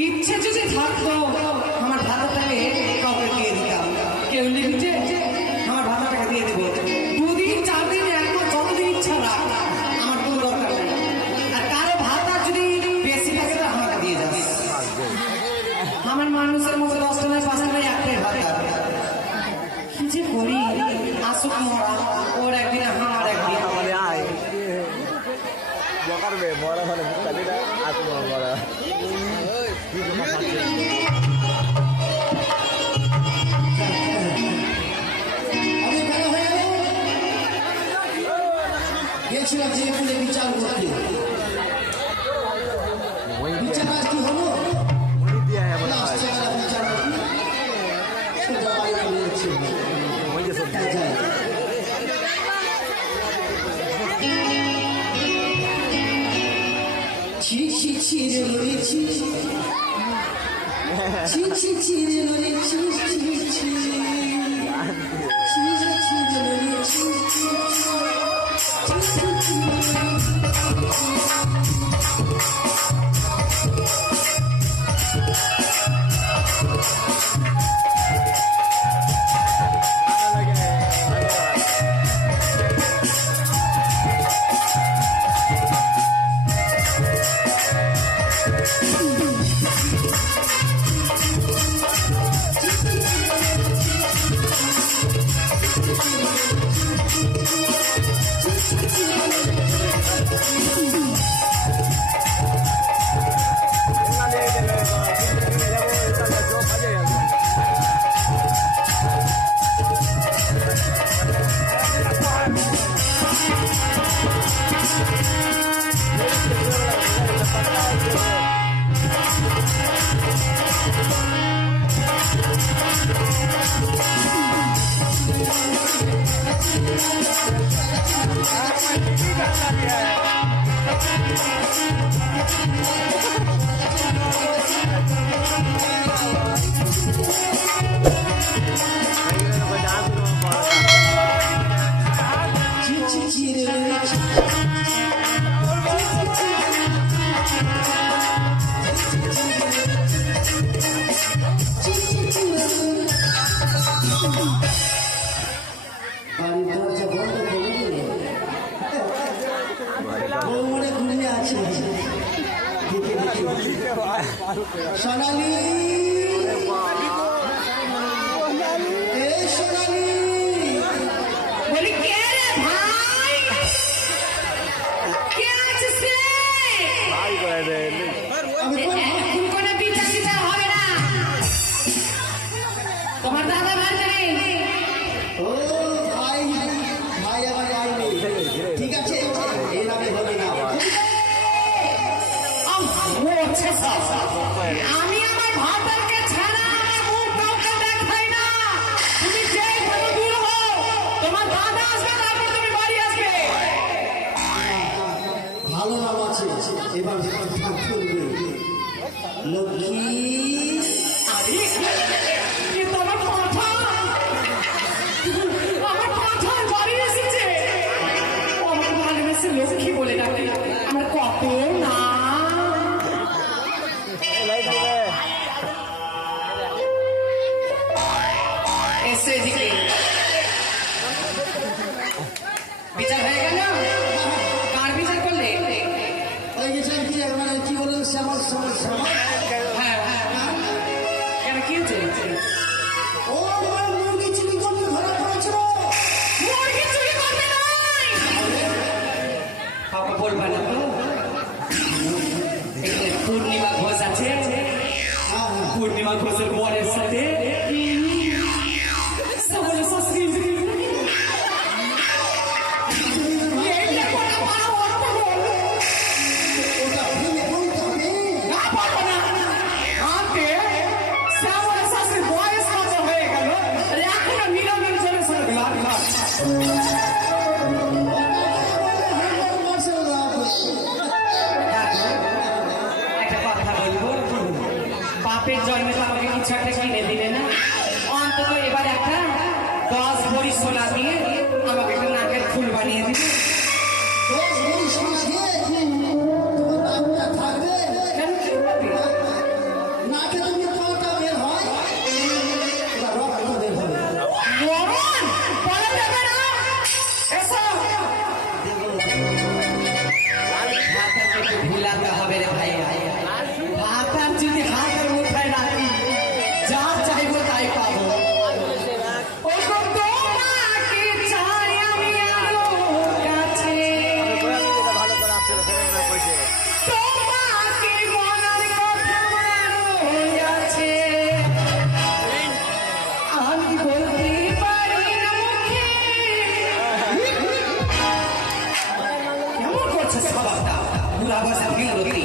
ইচ্ছে যদি থাকতো আমার ভাতাটাকে কাউকে দিয়ে দিতাম, কেউ লিখছে আমার ভাতাটাকে দিয়ে দেবো, 2 দিন 4 দিন 1 মাস যতদিন ইচ্ছা রাখ, আমার কোনো দরকার নেই। আর কারো ভাতা যদি বেশি থাকে তো আমাকে দিয়ে যাবে। আমার মানুষের মতো 10 টাকায় 5 টাকায় একটাই ভাতা, কি যে করি। আসুক মরা, ওর একদিন আমার একদিন। মরা মানে মরা গেছিলাম যে বলে বিচার করতে, বিচার আর কি হলো, বিচার ছিঁড়ে লড়েছি, ছিঁড়ে লড়েছি, সোনালি সোনালি বলি কে রে ভাই, কে আছিস রে? এখন কোনো বিচার টিচার হবে না, তোমার দাদা ভাই নেই। ও ভাই, ভাই আমার ভাই নেই, ঠিক আছে, এভাবে হবে না। আমি আমার ভাতাকে ছাড়া মুখ কাউকে দেখাই না। তুমি যে কোনো দূর হও, তোমার দাদা আসবে, তারপর তুমি বাড়ি আসবে। ভালো নাম আছে, এবার লক্ষ্মী। আরে কিন্তু আমার পাঁঠা, আমার পাঁঠার বাড়ি এসেছে, আমার ভালোবেসে লক্ষ্মী বলে ডাকে। আমার কত না এসে দিকে বিচার হয়ে গেল। কার বিচার করলে? ওই বিচার কি মানে কি বললো, শ্যামল শ্যামল শ্যামল। হ্যাঁ কেন কি হয়েছে? ও মুরগি চুরি করতে ধরা পড়েছিল। মুরগি চুরি করতে নাই, কাউকে বলবা না তো। পূর্ণিমা ঘোষ আছে, পূর্ণিমা ঘোষের বরের সাথে বাপের জন্মে তো আমাকে কিছু একটা কিনে দিলে না, অন্তত এবার একটা 10 ভরি সোনা দিয়ে আমাকে একটা নাকের ফুল বানিয়ে দিবে। 10 ভরি সোনা দিয়ে তোমার নামটা থাকবে? কেন কি হবে? যদি হাতের মুঠায় রাখি যা চাইবো তাই পাবো ও গো তোমাকে চাই আমি আরো কাছে ভালো করে আসছিল সেখানে কইছে তোমাকে বলার কথা রয়ে আছে আমি বলতে পারি না মুখে কেমন করছে স্বভাবটা বুড়া বয়সে বিরতি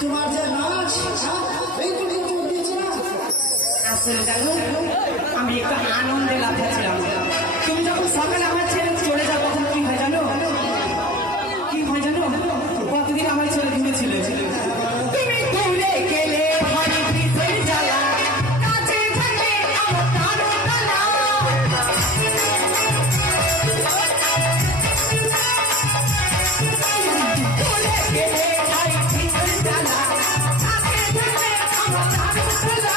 তোমার যে নাচ এই তো দিয়েছে না আসলে জানো আমি একটু আনন্দে লাফাচ্ছিলাম তুমি যখন সকালে আমার ছেলে চলে যাও তখন কি হয় জানো কি হয় জানো কতদিন আমার ছেলে ঘুরেছিল তুমি দূরে গেলে ভারী ভিতরে জ্বালা কাছে থাকলে আমার কারো তালা দূরে গেলে ভারী ভিতরে জ্বালা কাছে থাকলে আমার কারো তালা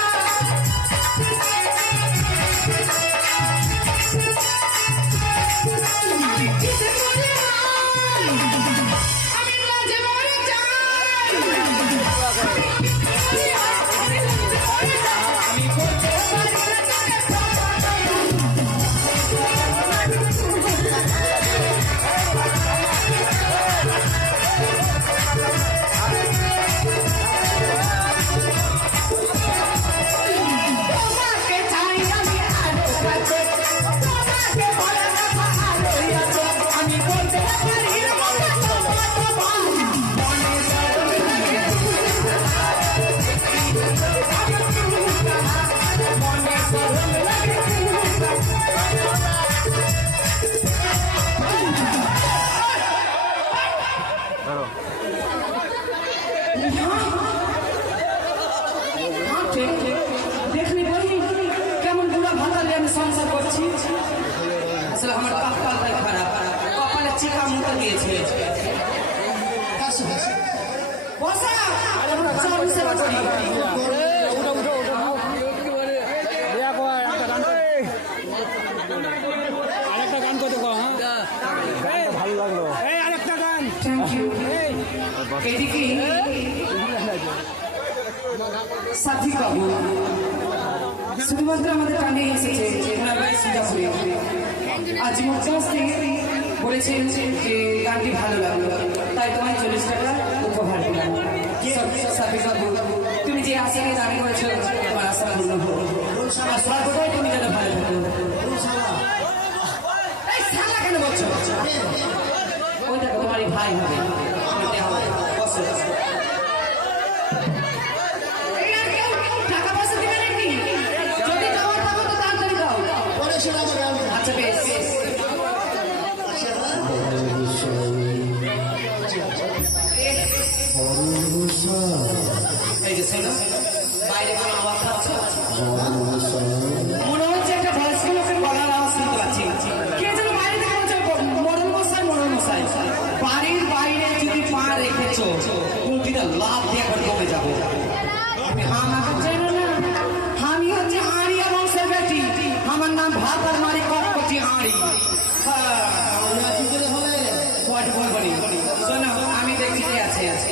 দেখলি বলি কেমন বুড়া ভাতালে আমি সংসার করছি আসলে আমার কপালটাই খারাপ কপালে চিকা মুখে দিয়েছে বসা সাথী বাবু শুধুমাত্র আমাদের টানে এসেছে ওনার বাড়ি সুজাপুরে। আজ মুখাস থেকে বলেছেন যে গানটি ভালো লাগলো, তাই তোমায় 40 টাকা উপহার দিলাম। সাথী বাবু, তুমি যে আশা নিয়ে দাবি করেছো তোমার আশা পূর্ণ হোক। আমার স্বার্থটাই তুমি যেন ভালো থাকো। এই শালা কেন বলছো? ওই দেখো তোমারই ভাই হবে। বসো। টাকা পয়সা দিবে নাকি? যদি দেওয়ার থাকো তো তাড়াতাড়ি দাও। আচ্ছা বেশ। এই যে শোনো, বাইরে কোনো আওয়াজ পাচ্ছ? মনে হচ্ছে একটা বয়স্ক লোকের গলার আওয়াজ শুনতে পাচ্ছি। কে যেন বাইরে থেকে বলছে মরণ মশাই, মরণ মশাই। বাড়ির বাইরে যদি পা রেখেছো প্রতিটা লাভ দিয়ে একবার কমে যাবো। আমাকে চেনো না? আমি হচ্ছে আড়িয়া বংশের বেটি। আমার নাম ভাত আর মারি কটকটি আড়ি। শোনো, আমি দেখছি যে আছে যাচ্ছি।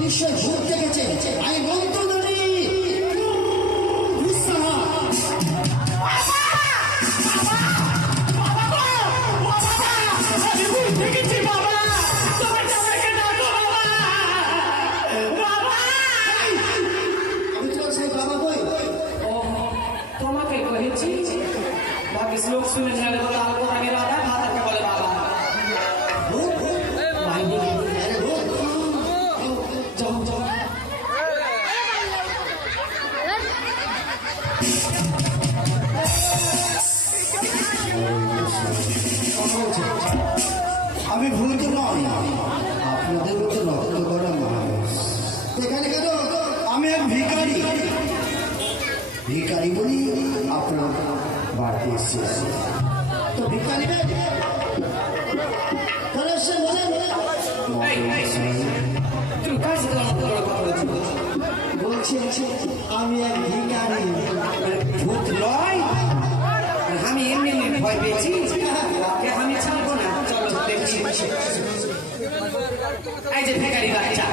নিশ্চয় ভূত দেখেছে। আমি বলতো তোমাকে কহেছি ভাবিস লোক শুনে জানে বলে আলপো আগে রাধা ভাতাকে বলে বাবা। আমি ভূত নয়, আপনাদের মতো রক্ত করা মানুষ। এখানে কেন? আমি এক ভিখারি। ভিখারি বলি আপনার বাড়িতে এসেছি। তো ভিখারি বলছি আমি এক ভিখারি। ভূত নয়, আমি এমনি ভয় পেয়েছি। আমি ছাড়বো না, চলো দেখছি। এই যে ভিখারি বাচ্চা,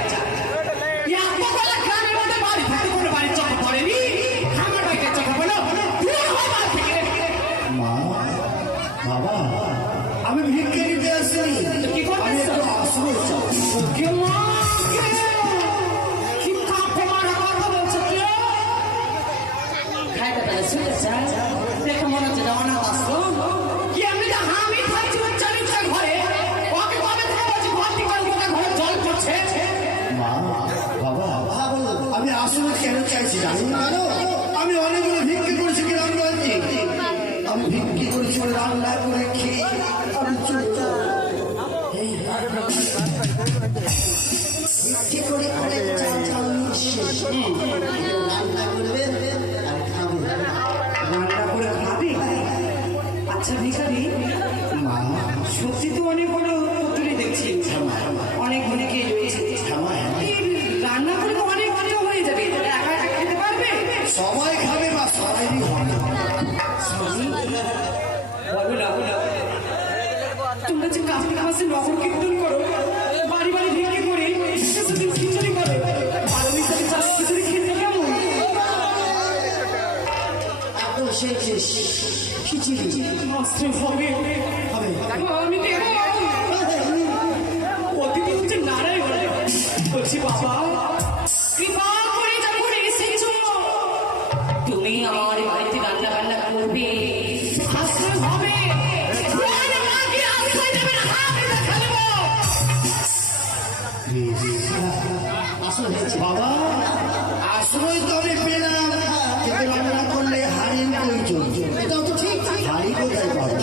গ্রামের মধ্যে বাড়ি থাকে, কোনো বাড়ির চোখে পড়েনি। আমার বাড়িতে চোখে পড়লো। মা, বাবা, আমি ভিক্ষে নিতে আসিনি। কি করবে? দেখে মনে হচ্ছে রওনা আসলো কি? আমি তো হামি খাইছি চরিত্রের ঘরে। ওকে কবে থেকে বলছি ঘর থেকে ঘরে জল পড়ছে। মা, বাবা, আমি আসলে কেন চাইছি জানি কেন? আমি অনেকগুলো ভিক্ষে করেছি কি রামগঞ্জে। আমি ভিক্ষে করেছি রান্না করে খেয়ে আমি ভিক্ষে করে রান্না করবে আর খাবে। রান্না করে খাবি? আচ্ছা ভিখারি, সত্যি তো অনেক বড় তুলে দেখছি। অনেক অনেকে রান্না করে তো অনেক অনেক হয়ে যাবে। একা একা খেতে পারবে? সবাই খাবে বা সবাইই হবে। তোমরা যে কাছে কাছে নগর কীর্তন করো, বাড়ি বাড়ি ভিক্ষে করে খিচুড়ি করে, ভালো হিসাবে চাষি খিচুড়ি খেতে কেমন? একদম শেষ খিচুড়ি মাস্টার হবে। আমি অতিথি হচ্ছে নারায়ণ। বলছি বাবা, কৃপা করে যখন এসেছো তুমি আমার বাড়িতে রান্না বান্না করবে, আশ্রয় হবে। বাবা, আশ্রয় তো আমি পেলাম, কিন্তু রান্না করলে হাড়ির প্রয়োজন। এটাও তো ঠিক। হাড়ি কোথায় পাবো?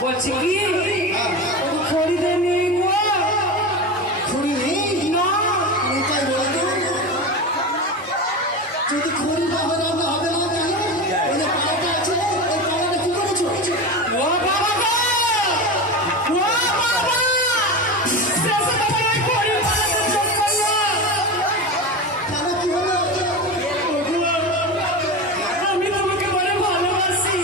বলছি কি খরিদে নেই গো খড়ি নেই না তাই বলতো যদি খড়ি না হয় রান্না হবে না কেন ওই যে পাড়াটা আছে ওই পাড়াটা কি করেছো ও বাবা গো ও বাবা শেষে তোমার ওই খড়ি বানাতে চোখ করলো কেন কি হলো আমি তোমাকে বড় ভালোবাসি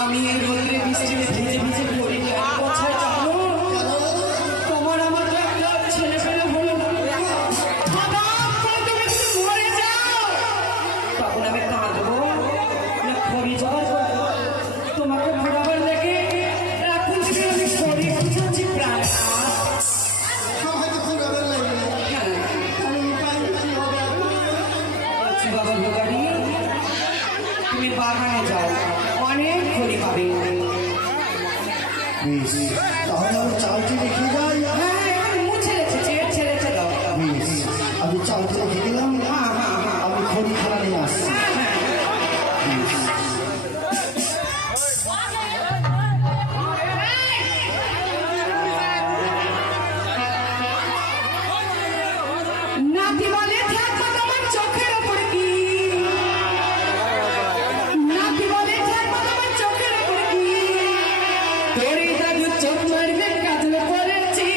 আমি এই রোদে বৃষ্টিতে ভিজে ভিজে পড়ি কোথায় যাবো তোমার আমার তো একটা ছেলে ফেলে হলো হঠাৎ করে তুমি যদি মরে যাও তখন আমি কাঁদবো না খড়ি জোগাড় করবো তোমাকে ঘোরাবার লেগে এখন যদি আমি খড়ি খুঁজছি প্রায় হয়তো খুব আবার লাগবে আমি উপায় কি হবে বাবা ভোগারি তুমি বাগানে যাও অনেক খড়ি পাবে বেশ তাহলে আমি চালটি রেখে যাই হ্যাঁ এখন মুছে রেখেছে ছেড়ে দাও বেশ আমি চালটি রেখে দিলাম আমি খড়ি খানা নিয়ে আসছি বেশ। নাতি বলে থাকবো তোমার চোখের ওপর কি নাতি বলে থাকবো তোমার চোখের ওপর কি তোর এই দাদু চোখ মারবে কাজল করেছি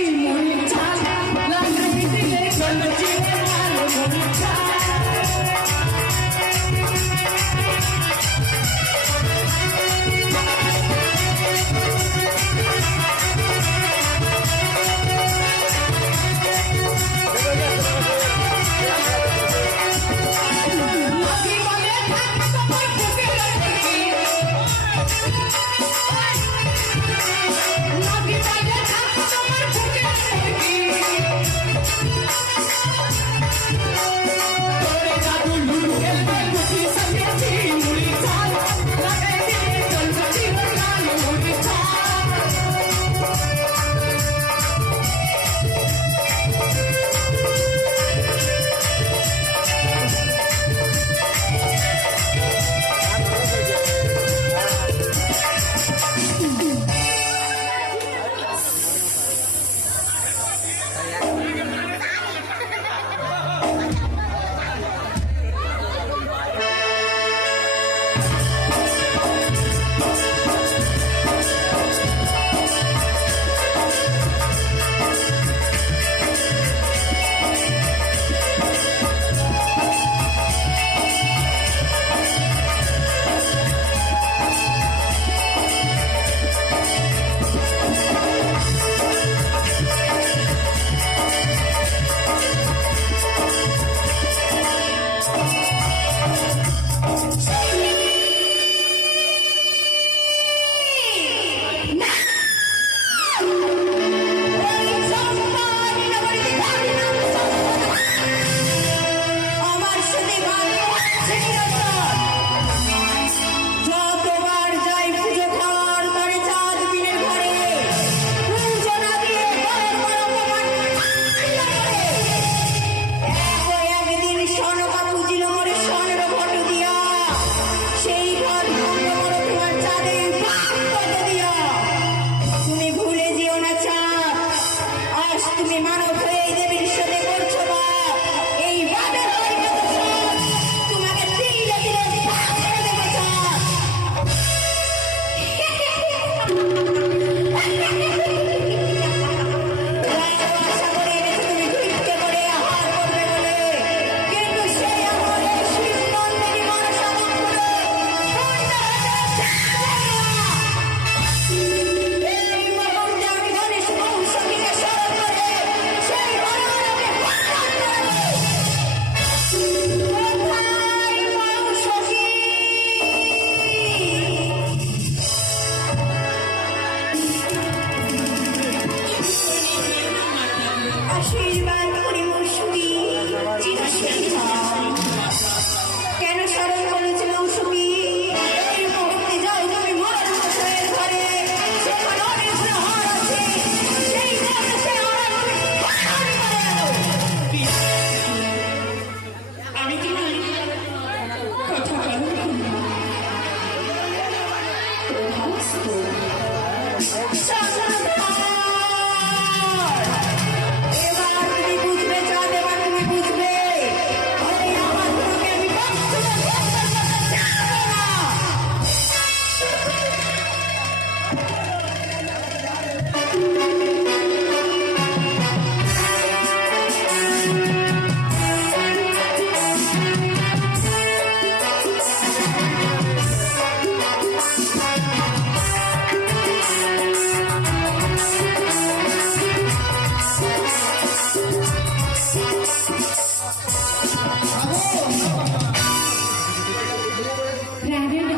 প্রাণের না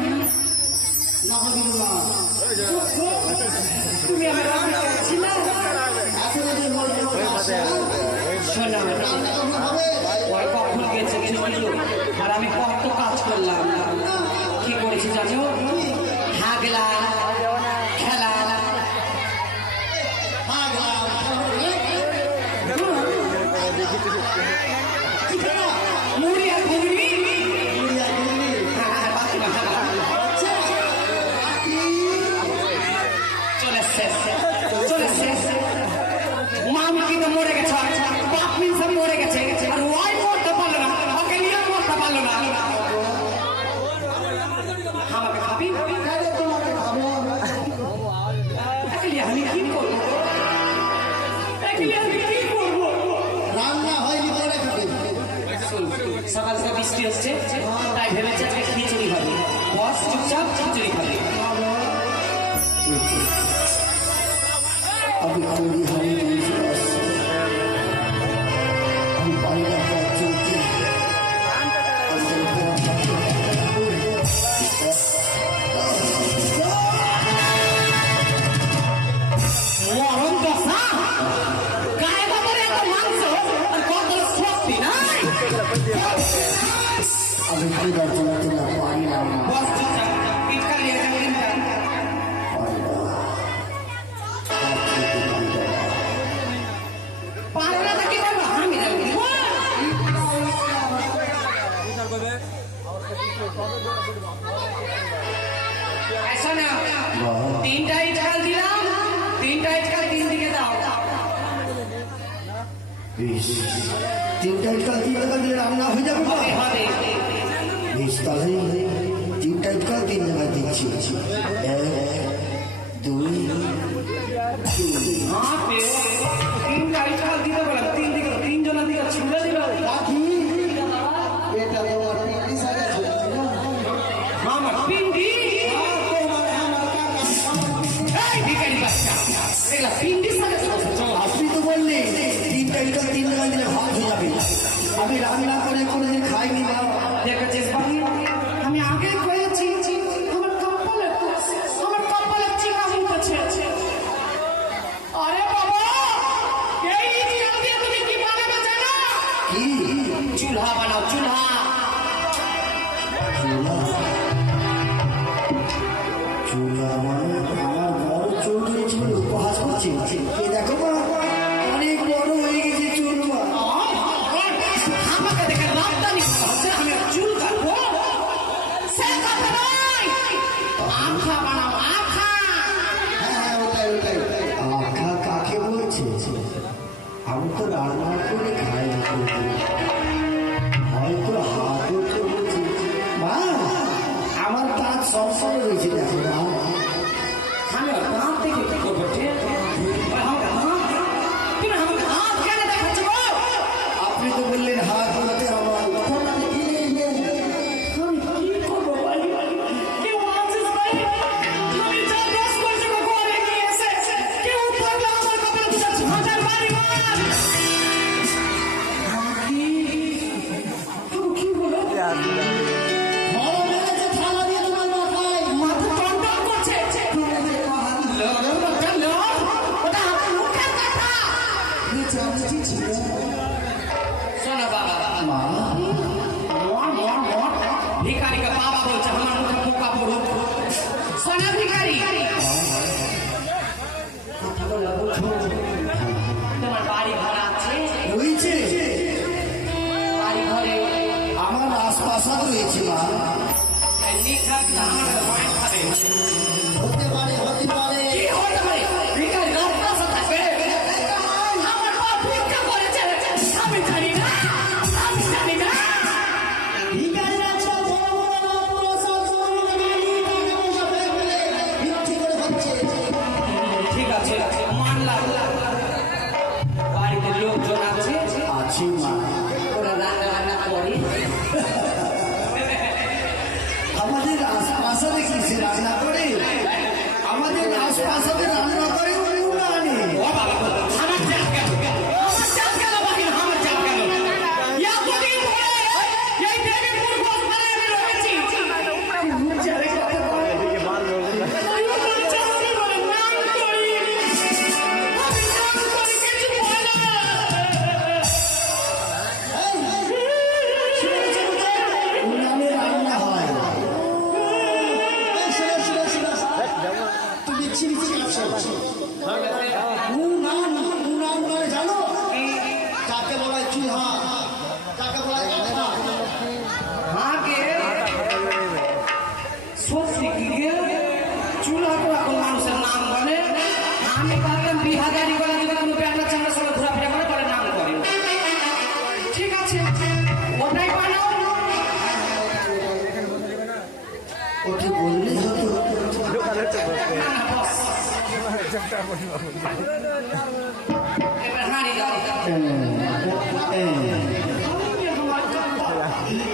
না হবে না তুমি আমার রান্না করছিলে আসলে যে বলবো শোনো ওই কখন গেছে চুলো আর আমি কত কাজ করলাম কি করেছি জানো হাগলা খেলা মুড়ি আর ঘুগনি চলে শেষ চলে শেষ মামি কিন্তু মরে গেছে বাপ মিনসব মরে গেছে আর ওই মরতে পারলো না ওকে নিয়ে মরতে পারলো না আমাকে খাবি আমি কি করবো আমি কি করবো রান্না হয়নি করে খাবে সকাল থেকে বৃষ্টি হচ্ছে তাই ভেবেছে আজকে খিচুড়ি হবে বস চুপচাপ খিচুড়ি খাবে আমি তৈরি হয়ে গিয়েছি আমি পারি না পথ চলতে মরণ দশা গায়ে বাবার এত মাংস আর কত শক্তি নাই আমি ফিরার চলতে না পারি না বস চুপচাপ পিটকা নিয়ে যাবেন পারে না তো কি করবো আমি যাবো ऐसा ना तीनटा इटकाल दिलाम तीनटा इटकाल तीन दिके दाओ তিনটা ইটকাল তিন টাকা দিলে রান্না হয়ে যাবে হবে হবে বেশ তাহলে তিনটা ইটকাল তিন টাকা দিচ্ছি এক দুই তিন हाँ पे तीनटा इटकाल दिते बोला तीन दिके तीन जना दिके छुड़ा दिला বাকি এটা তোমার পিন্ডি সাজা ছিল हाँ मत पिंडी এই ভিখারি বাচ্চা এলা পিন্ডি সাথে আপনি তো বললে তিনটা ইটকাল তিন টাকা দিলে ভাত হয়ে যাবে আমি রান্না করে কোনোদিন খাইনি না দেখেছিস বাড়ি আমি আগে করেছি আমার কপালে চিকা হচ্ছে আরে বাবা এই ইটকাল দিয়ে তুমি কি বানাবে জানো কি চুলহা বানাও চুলহা চুলা চুলা মানে আমার বড় চুল রয়েছে বলে উপহাস করছে এ দেখো মা অনেক বড় হয়ে গেছে চুল মা আমাকে দেখে রপ্তানি হচ্ছে আমি চুল কাটবো সে কথা নয় আখা বানাও আখা হ্যাঁ ওটাই ওটাই আখা কাকে বলছে আমি তো রান্না করে খাই না হয়তো হাত করতে বলছি মা আমার দাঁত সবসময় রয়েছে দেখো মা আমি ওর দাঁত দেখে কি করবো তুমি আমাকে হাত কেন দেখাচ্ছ আপনি তো বললেন হাত ধরাতে আমার আমি কি করবো বলি কেউ আছিস ভাই তুমি যা দোষ করছো ঘরে নিয়ে এসে কেউ থাকলে আমার কপালে দুটো ঝাঁঝার বাড়ি মার কি বলো বড় মেরেছে থালা দিয়ে তোমার মাথায় মাথা টনটন করছে ওটা আমার মুখের কথা শোনো বাবা মা ভিখারি का बाबा बोलছে আমার মুখে পোকা পড়ুক সোনা ভিখারি তোমার বাড়ি ঘর আছে রয়েছে বাড়ি ঘরে আমার আশপাশা রয়েছে মা নিখাত আমার ভয় খাবে হতে পারে কি হতে পারে ভিখারি রাস্তা থাকবে আমার বাপ ভিক্ষা করেছে আমি জানি না ভিখারি রাস্তা বড় বড় রাস্তা জমি গাড়ি টাকা পয়সা ফেলে ফেলে বিক্রি করে হচ্ছে ঠিক আছে মানলাম বাড়িতে লোকজন আছে আছে মা ওরা রান্না করে আমাদের আশপাশে দেখি রান্না করে সত্যি কি গে চুলা করা কোন মানুষের নাম বলে আমি ভাবলাম বিহাদারি করে যদি কোনো ব্যাটা চাঙ্গার সঙ্গে ঘোরাফেরা করে তাহলে নাম করে ঠিক আছে ওটাই বানাও ওকে বললে হতো না, বস। এবার হাঁড়ি দাও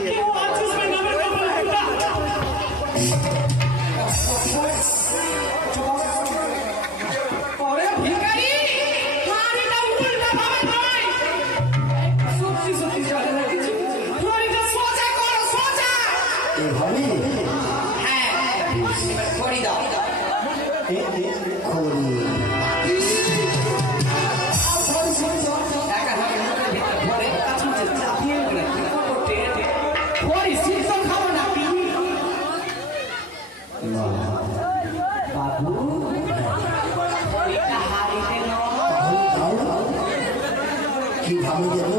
কেউ আছিস না নামের ওরে ভিখারি হাঁড়িটা উল্টা ভাবে নয় সত্যি সত্যি চলে না কিছু হাঁড়িটা সোজা করো সোজা এভাবে হ্যাঁ এবার খড়ি দাও খবর একা হাতে মুখের ভিতরে ভরে কাছুচে চাপিয়ে গেলে কোটে খড়ি সিদ্ধ খাবো না কি বাবু খড়িটা হাড়িতে নাও কিভাবে দেব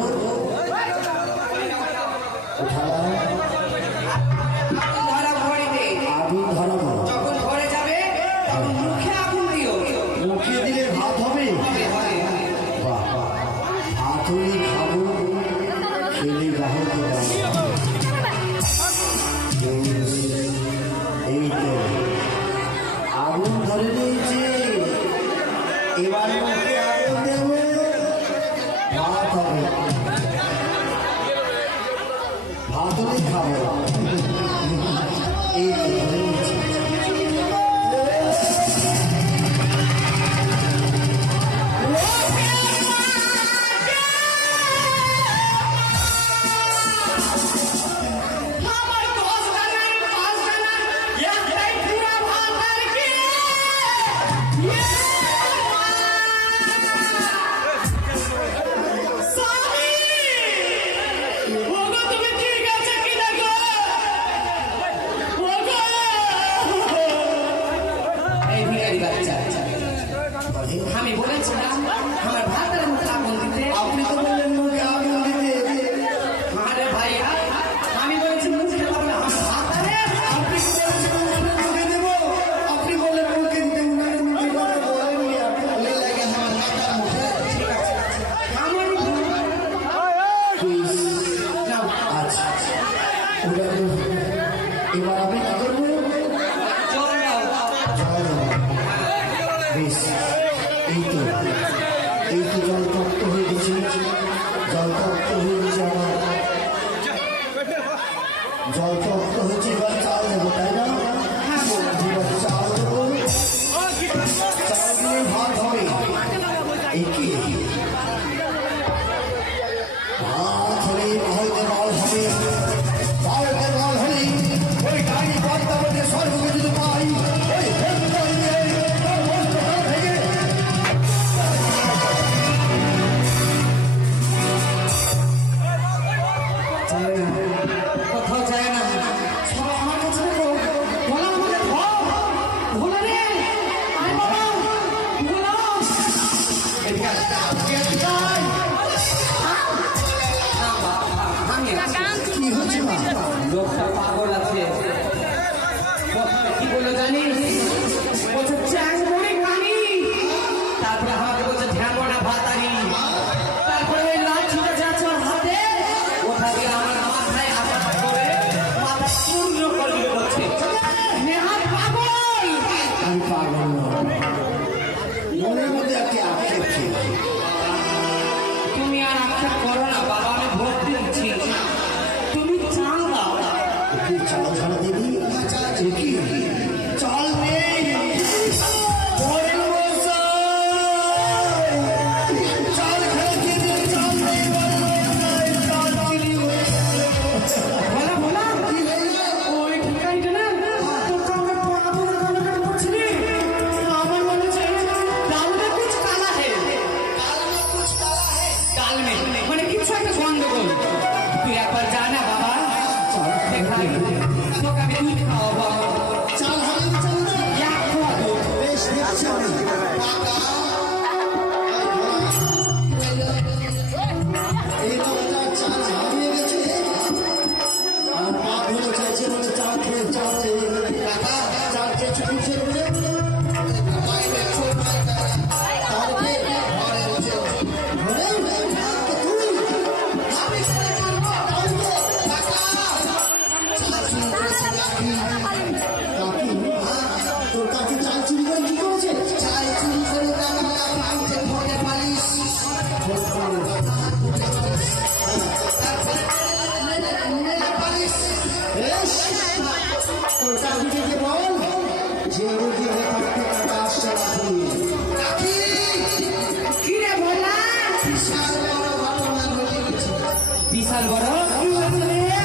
ধরা খড়িতে আগুন ধরাবো যখন ঘরে যাবে তখন মুখে আগুন দিও মুখে দিলে ভাত হবে বাহ ভাতই খাবো খেলে বাহতে এই তো আগুন ধরে নিয়েছে এবার মুখে আগুন দেবো ভাত হবে ভাতই খাবো এই তো ধরে নিয়েছে আমার 10 জানার 5 জানার একটাই পুরা ভাত আর কি স্বামী ওগো তুমি ঠিক আছে কি না গো ওগো এই ভিখারি বাচ্চা আমি বলেছিলাম আমার ভাতের মুখে আগুন দিতে আপনি তো বললেন মুখে আগুন দিতে আরে ভাই আমি বলেছি মুখে পাবো না আমার ভাতারে আপনি মুখে দেব আপনি বললেন মুখে দিতে উনার মুখে কথা বলেননি আপনি বলে লাগে আমার মাথার মুখে আমারই ভুল। নাও, আচ্ছা ওটা তো এবার আমি কি করবো জল দাও। জল দেবো বেশ এই তো জল তপ্ত হয়ে গেছে জল তপ্ত হয়ে গেছে আমার জল তপ্ত হয়েছে এবার চাল দেবো তাই না এবার চাল দেবো চাল দিয়ে ভাত হবে এই কি ভাত হলে হয়তো বল হবে চালকে বল হলে ওই গাড়ি পদ্মা মধ্যে স্বর্গকে যদি পাই ওই হেলমেট নিয়ে তার মস্ত হাত ভেঙে যায় না, কোথাও যায় না। সবাই আমার কাছে দেখো, কিছু বুঝে বলে বাইরে চোখ তাহলে ঘরের চোখ ঘরে তুই আমি তোর কাছে চাল চুরি করে কি করেছে? চাল চুরি করে ভাঙছে ঘরে পালিশ তোর কাকুকে বল যে রোগী হয়ে থাকতে টাকা আসছে রাখি কি রে ভোলা? বিশাল বড় ঘটনা ঘটে গেছে। বিশাল বড় কি হয়েছে রে?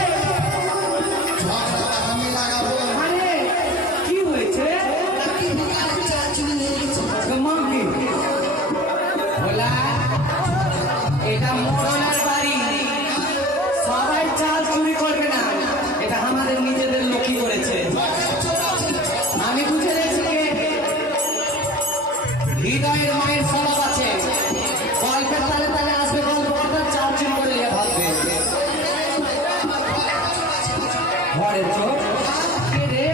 ঝগড়া আমি লাগাবো আরে কি হয়েছে? রাখি বিকালে চাল চুরি হয়ে গেছে। মা কি ভোলা? এটা মোড়লার বাড়ি, সবাই চাল চুরি করবে না, এটা আমাদের নিজেদের লোকই করেছে। আমি বুঝে গেছি হৃদয়ের মায়ের স্বভাব আছে, গল্পের তালে তালে আসবে, গল্প করবে, চাল চুরি করে ভাববে ঘরের চোখ কে রে?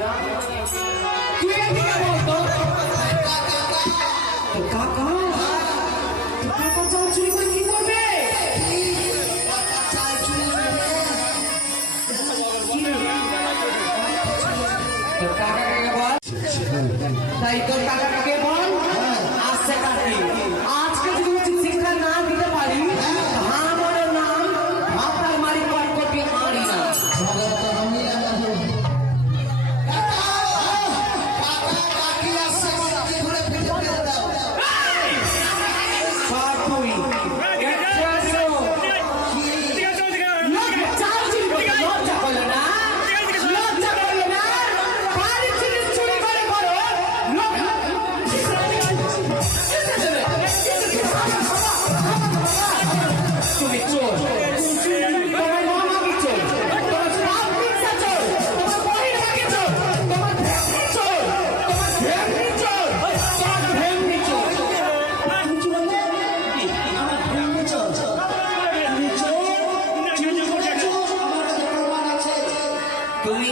না, তুই এদিকে বলতো তো কাকা, তো কাকা চাল চুরি করে কি করবে? তোর কাকাকে বল, তাই তোর কাকাকে বল আসছে কাকি। আজকে যদি উচিত শিক্ষা না দিতে পারি, আমার নাম আপনার মারি পাঠ করবি আনি না। ঝগড়াটা আমি লাগাবো কাকি আসছে কাকি ঘুরে ফেলে ফেলে দাও সব তুই চাল চুরি করতে লজ্জা করলো না? লজ্জা করলো না? বাড়ির জিনিস চুরি করে করো তুমি চোর, তোমার মামা কি চোর, তোমার বাপ পিসা চোর, তোমার বহির ভাগে চোর, তোমার ভেমনি চোর, তোমার ভেমনি চোর, তোমার ভেমনি চোর। তুমি কি বললে? আমার ভেঙে চল তুমি চোর চুরি করেছো আমার কাছে প্রমাণ আছে তুমি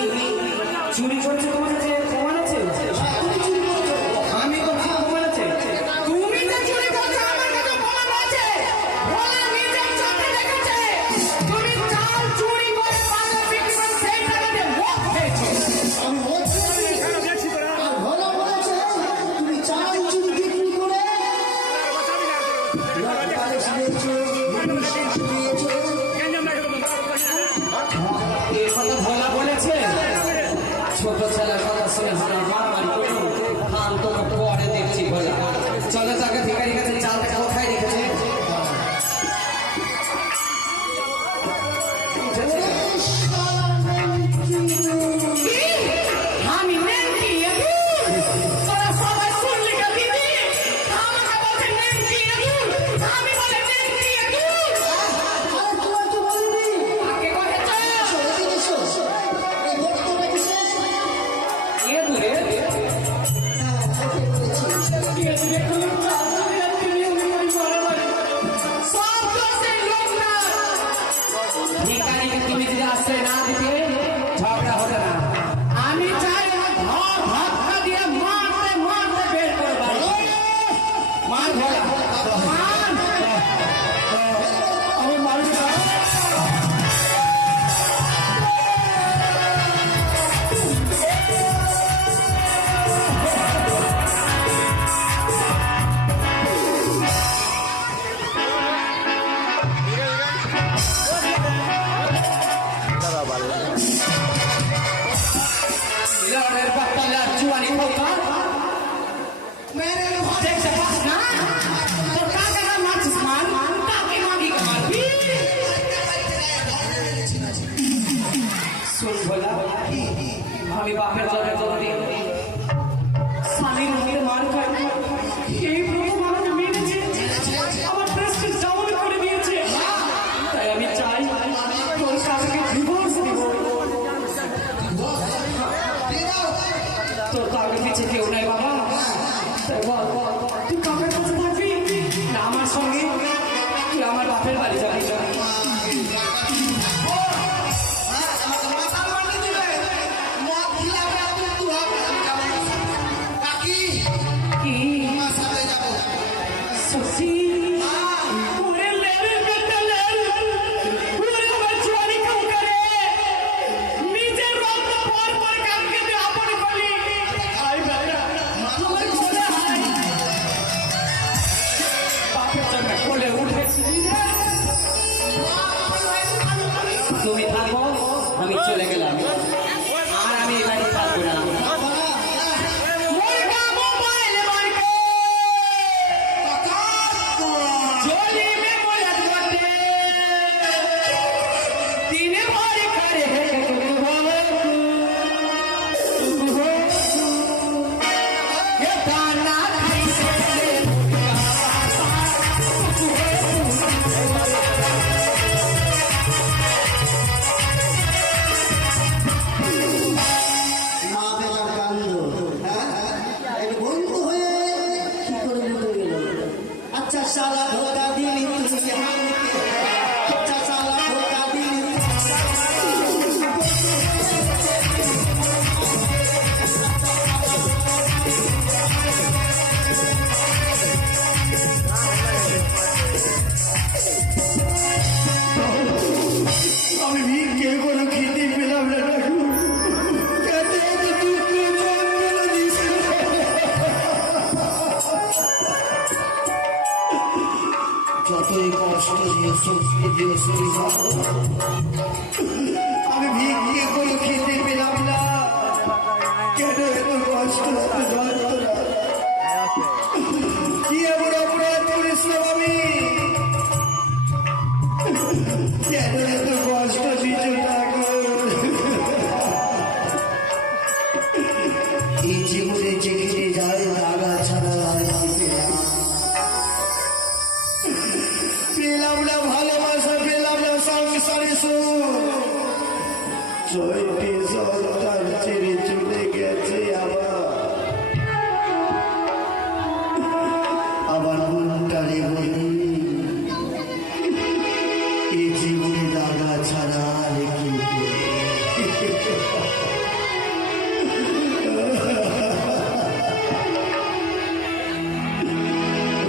চুরি করছো, তোমার কাছে প্রমাণ আছে? তুমি চুরি করেছো আমি তো প্রমাণ আছে। তুমি যে চুরি করছো আমার কাছে প্রমাণ আছে, বলা নিজের চোখে দেখেছে। তুমি চাল চুরি করে বাজার বিক্রি করে সেই টাকা দিয়ে মদ খেয়েছো। আমি বলছি আর ভোলা বলেছে তুমি চাল চুরি বিক্রি করে পালিশ দিয়েছো জিনিস দিয়েছো এ কথা ভোলা বলেছে? ছোট ছেলের কথা শুনে আমার মারামারি করুন, হাল তোমার পরে দেখছি ভোলা। চলো তাকে ভিখারি কাছে চালটা কোথায় রেখেছে? আমি নেংটি এগুল, তোরা সবাই শুনলি না দিদি? আমাকে বলছে নেংটি এগুল, আমি বলে নেংটি এগুল। আরে তোমার তো বলিনি কাকে কহেছে? এদিকে এসো এই বক্তব্য বিশেষ এ দূরে ভিখারিকে তুমি যদি আশ্রয় না দিতে, ঝগড়া হতো না। আমি চাই ঘর ধাক্কা দিয়ে মারতে মারতে বের করে বাড়ি। মার ভোলা, মার। আমি মারবি না। লড়ের বাপ্পালার জুয়ানি খোকা, দেখতে পাস না? তোর কাকে না মারছিস মার, কাকে মাগি মারবি? শোন ভোলা, আমি বাপের জন্য যতদিন স্বামীর হাতে মার খাই, এই প্রথম আমাকে মেরেছে, আমার প্রেস্টিজ ডাউন করে দিয়েছে। তাই আমি চাই তোর কাকে ডিভোর্স দিব। তোর কাকে পিছে কেউ নাই বাবা, তাই বল তুই কাকের কাছে থাকবি না আমার সঙ্গে, তুই আমার বাপের বাড়ি যাবি। চলে গেলাম আর আমি এই বাড়ি থাকবো না মুরগা মোবাইল মার্কে জলি মে মোলাত করতে দিনে ভর করে ये दाना खाइसे মা বেলার কান্দ এক বন্ধু হয়ে কি করে মরে গেল আচ্ছা সারা ধোকা দিলি তুই আমাকে আচ্ছা সারা ধোকা দিলি আমি ভিক্ষে করে খেতে পেলাম না কাকু এত এত দুঃখ যন্ত্রণা দিয়েছিল যতই কষ্ট দিয়ে শক্তি দিয়ে শরীর আমি ভিক্ষে করে খেতে পেলাম না কেন এত কষ্ট এত যন্ত্রণা কি এমন অপরাধ করেছিলাম আমি কেন এত কষ্ট দিচ্ছ ঠাকুর এই জীবনে যেখানে যায় রাগা ছাড়া আর কি পেলাম না ভালোবাসা পেলাম না সংসারে সুখ ছয়টি সন্তান ছেড়ে চলে গেছে আবার মনটারে বলি এই জীবনে দাদা ছাড়া আর কি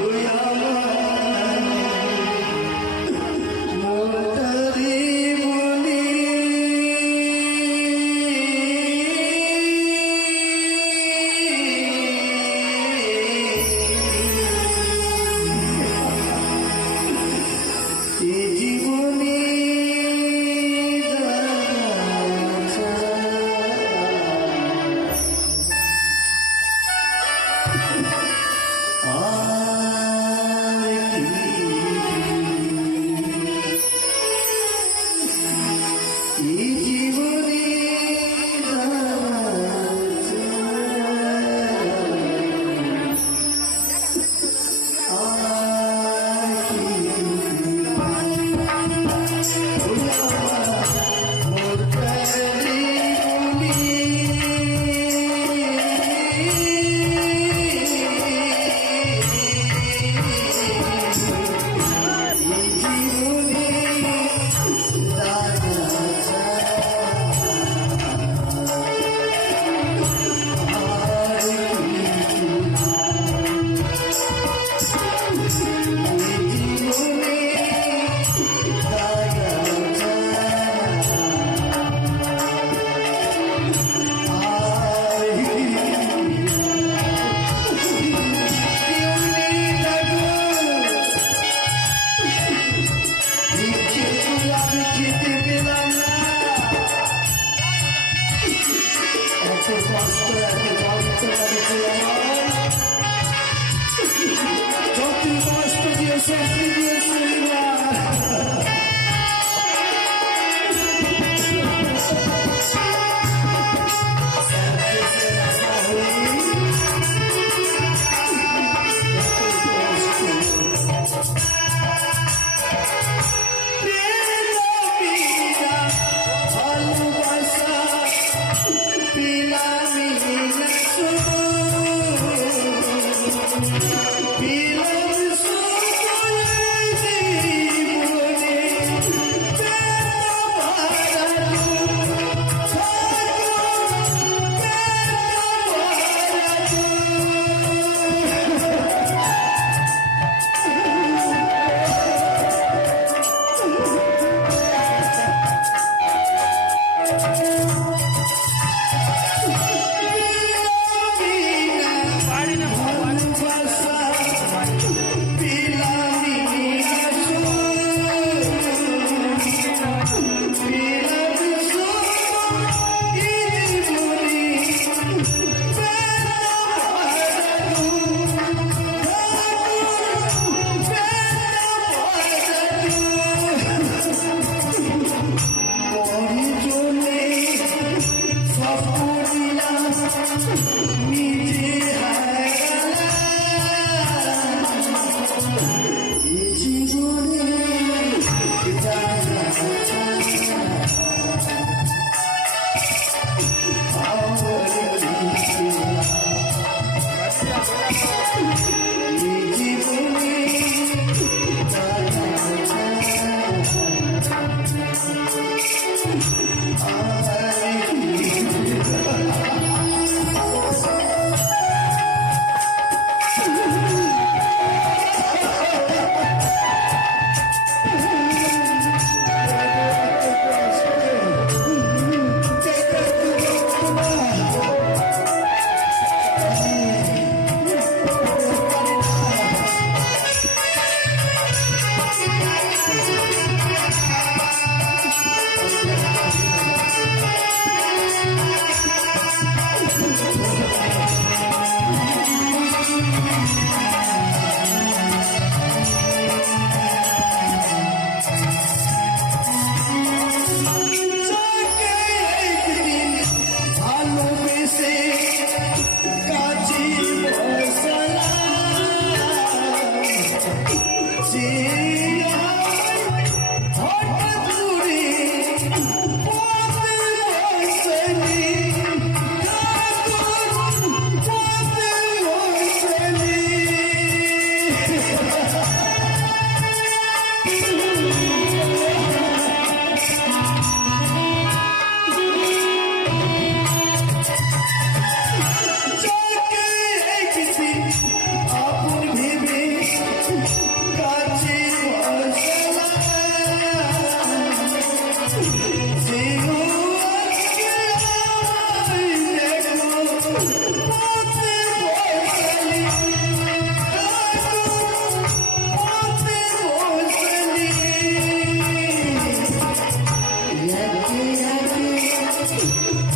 ওই আমার মনটারে বলি এই জীবনে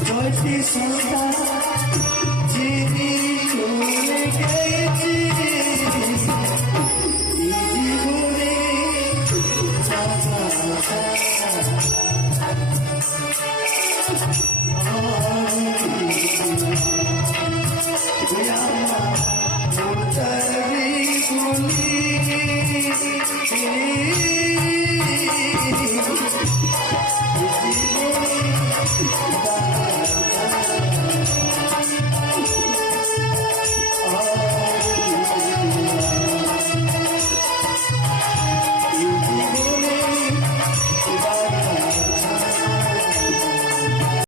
জয় শ্রী সন্তান